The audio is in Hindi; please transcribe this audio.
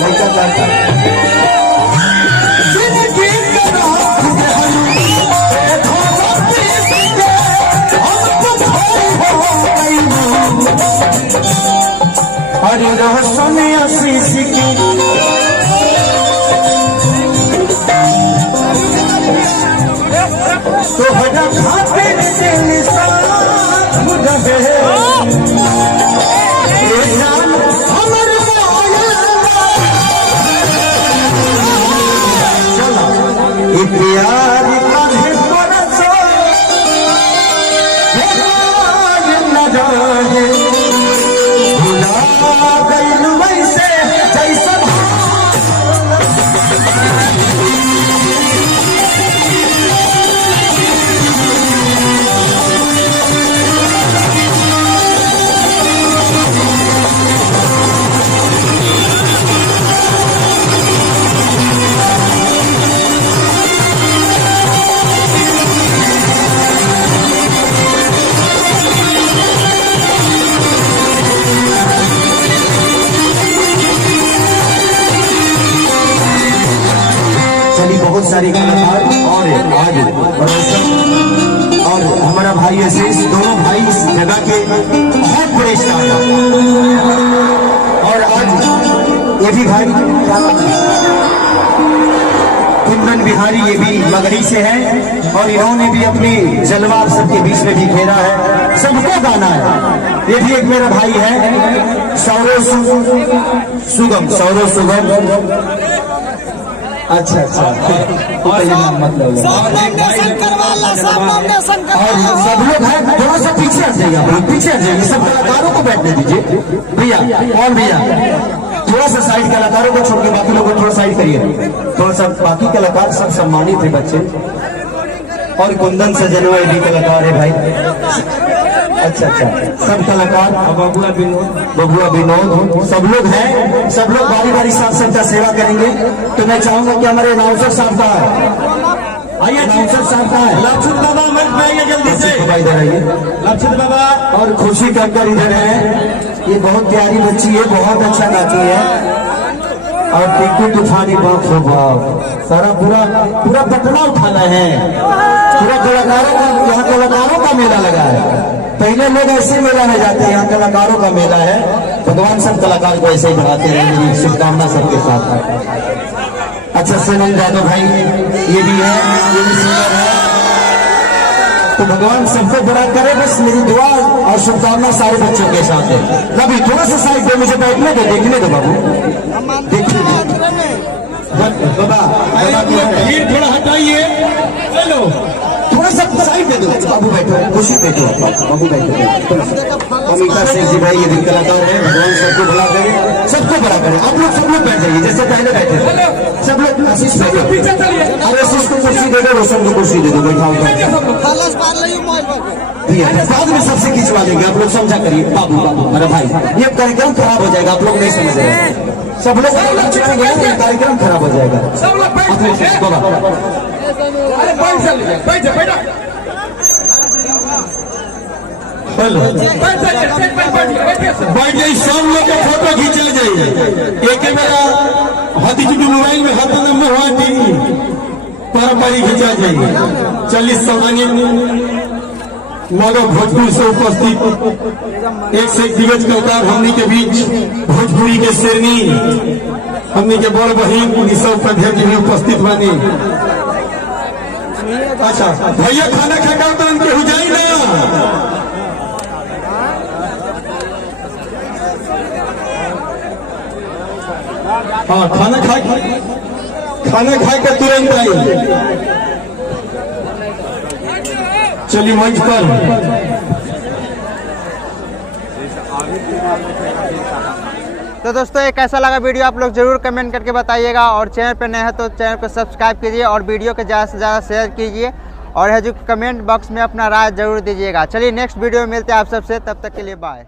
लड़का करता हरे रोशन आशीष की तो हटा खातिर से निशान रहे ये जान हमर चला ये प्यार का है परसो न जाने भुला गइल वैसे जैसा बहुत सारी कलाकार और आज और हमारा भाई आशीष दोनों भाई इस जगह के बहुत बड़े स्टार और आज ये भी भाई कुंदन बिहारी ये भी मगरी से है और इन्होंने भी अपनी जलवा सबके बीच में भी खेला है सबको गाना है। ये भी एक मेरा भाई है सौरव सुगम अच्छा मतलब और सब लोग हैं थोड़ा सा पीछे हट जाइए आप लोग पीछे हट जाइए सब कलाकारों को बैठने दीजिए भैया और भैया थोड़ा सा साइड कलाकारों को छोड़ के बाकी लोगों को थोड़ा साइड करिए थोड़ा सा बाकी कलाकार सब सम्मानित है बच्चे और कुंदन सजनवा भी कलाकार है भाई अच्छा सब कलाकार बबुआ विनोद सब लोग हैं सब लोग बारी बारी साथ सबका सेवा करेंगे। तो मैं चाहूंगा कि हमारे अनाउंसर साहब का आइए अनाउंसर साहब का है लक्षित बाबा मंच में आइए जल्दी से इधर आइए लक्षित बाबा और खुशी कक्कर इधर है ये बहुत प्यारी बच्ची है बहुत अच्छा गाती है और टिकू तूफानी बाप हो बाप सारा पूरा पटना उठाना है पूरा कलाकारों का यहाँ कलाकारों का मेला लगा है। पहले लोग ऐसे मेला में जाते हैं यहाँ कलाकारों का मेला है भगवान सब कलाकार को ऐसे ही बढ़ाते रहे मेरी शुभकामना सबके साथ है। अच्छा सोनम यादव भाई ये भी है ये भी सिंगर है तो भगवान सबको बड़ा करे बस मेरी दुआ और शुभकामना सारे बच्चों के साथ है। अभी थोड़ा सा साइड पे मुझे बैठने दो देखने दो बाबू देखिए बाबा भीड़ थोड़ा हटाइए चलो थोड़ा सा साइड दे दो बाबू बैठो खुशी बैठो बाबू बैठो अमिता सिंह जी भाई ये भी कलाकार है भगवान सबको भला करे सबको बड़ा करे आप लोग सब लोग बैठ जाइए जैसे पहले बैठे थे सब लोग आशीष बैठो और आशीष को कुर्सी दे दो रोशन को कुर्सी दे दो बैठाओ बाद में सबसे खिंचवा देंगे आप लोग समझा करिए बाबू मेरा भाई ये कार्यक्रम खराब हो जाएगा आप लोग नहीं समझ रहे सब लोग कार्यक्रम खराब हो जाएगा बैठ जाइए सब लोग का फोटो खींचा जाइए एक मेरा हाथी की मोबाइल में हाथ नंबर हुआ थी पारंपरिक खींचा जाइए 40 सम्मानित मानव भोजपुर से उपस्थित एक से एक दिग्गज कलाकार हमनी के बीच भोजपुरी के शेरनी हमनी के बड़ बहिन सब उपाध्याय जी भी उपस्थित बनी। अच्छा भैया खाना खा तुरंत के हो जाए ना हाँ खाना खा के तुरंत आई चलिए मंच पर तो दोस्तों ये कैसा लगा वीडियो आप लोग जरूर कमेंट करके बताइएगा और चैनल पर नए हैं तो चैनल को सब्सक्राइब कीजिए और वीडियो को ज़्यादा से ज़्यादा शेयर कीजिए और है जो कमेंट बॉक्स में अपना राय जरूर दीजिएगा। चलिए नेक्स्ट वीडियो में मिलते हैं आप सबसे तब तक के लिए बाय।